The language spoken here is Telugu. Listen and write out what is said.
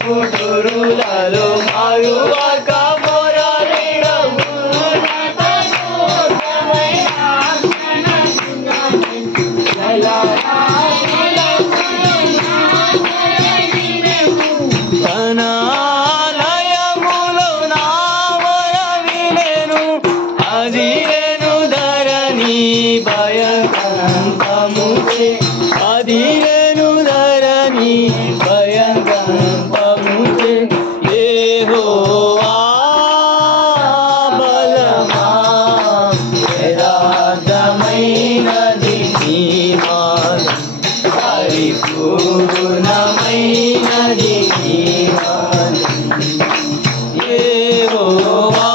పుడులలో మారువక మొరలిడము తన ఆలయములో నా మొర వినెను అదిరెను ధరణి భయంకరముచే అదిరెను ధరణి భయంకరముచే యెహోవా బలమా యథార్థమైనది నీ మార్గం పరిపూర్ణమైనది నీ మార్గం యెహోవా